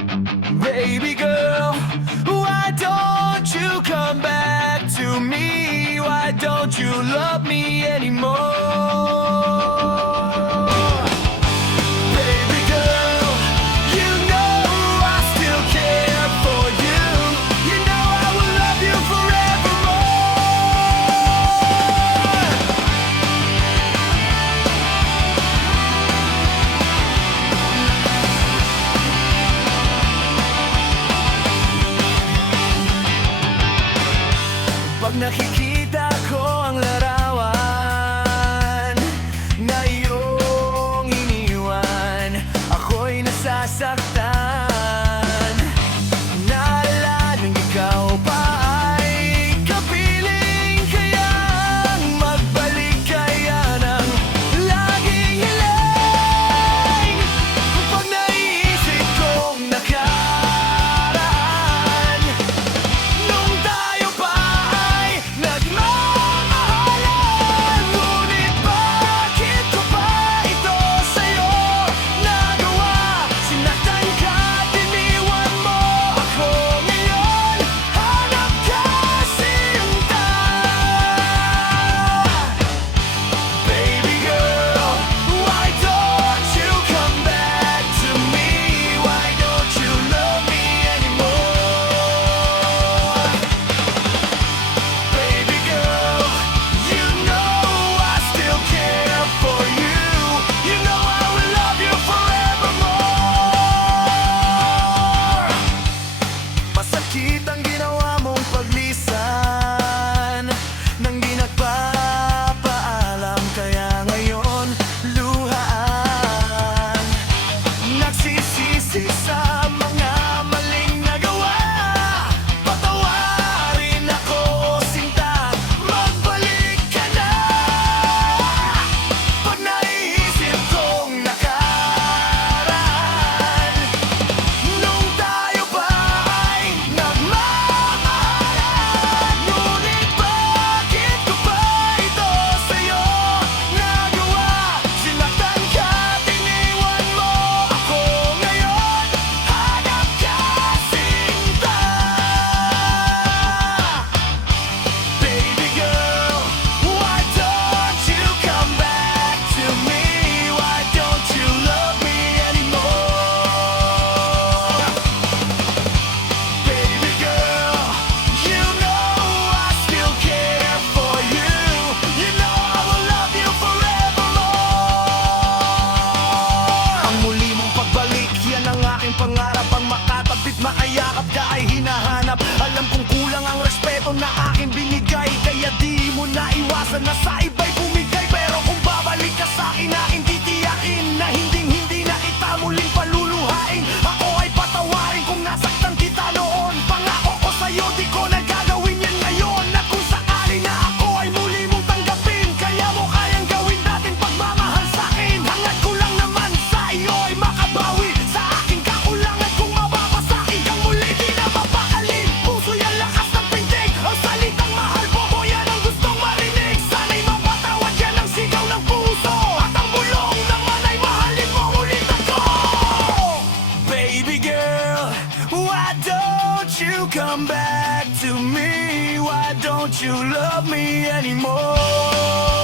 Baby girl, why don't you come back to me? Why don't you love me anymore? Baby girl, you know I still care for you. You know I will love you forevermore. Pag nakikita ko ang larawan na iyong iniwan, ako'y nasasaktan. Naalalang ikaw pa ay kapiling, kayang magbalik kaya ng laging hiling. Pag naisip kong nakaraan, nung tayo pa ay nagmamahalan, ngunit bakit ko pa ito sa'yo nagawa? Sinaktan ka at iniwan mo ako ngayon, hanap ka sinta. Baby girl, why don't you come back to me? Why don't you love me anymore? Baby girl, you know I still care for you. You know I will love you forevermore. Masakit ang ginawa mong paglisan nang di nagpapaalam, kaya ngayon luhaan. Nagsisisi sa mga maling nagawa. Patawarin ako, sinta, magbalik ka na. Pag naisip kong nakaraan, nung tayo pa ay nagmamahalan, ngunit bakit ko pa ito sa'yo nagawa? Sinaktan ka at iniwan mo ako ngayon, hanap ka sinta. Baby girl, why don't you come back to me? Why don't you love me anymore? Baby girl, you know I still care for you. You know I will love you forevermore. Ang muli mong pagbalik, yan ang aking pangarap. Ang makatabit, makayakap ka ay hinahanap. Alam kong kulang ang respeto na aking binigay, kaya di mo na iwasan na sa iba'y bumigay. Pero kung babalik ka sa'kin, aking titiyakin na hindi na kita muling paluluhain. Ako ay patawarin kung nasaktan kita noon. Pangako ko sa'yo, di ko na gagawin yan ngayon. At kung sakali na ako ay muli mong tanggapin, kaya mo kayang gawin dating pagmamahal sa'kin. Hangad ko lang naman sa iyo ay makabawi sa aking kakulangan. Kung mababasakin kang muli, di na mapakalin. Puso yan, lakas ng pintig, ang salitang mahal mo ko, yan ang gustong marinig. Sana'y mapatawad yan ang sigaw ng puso, at ang bulong naman ay mahalin mo ulit ako. Baby girl, why don't you come back to me? Why don't you love me anymore?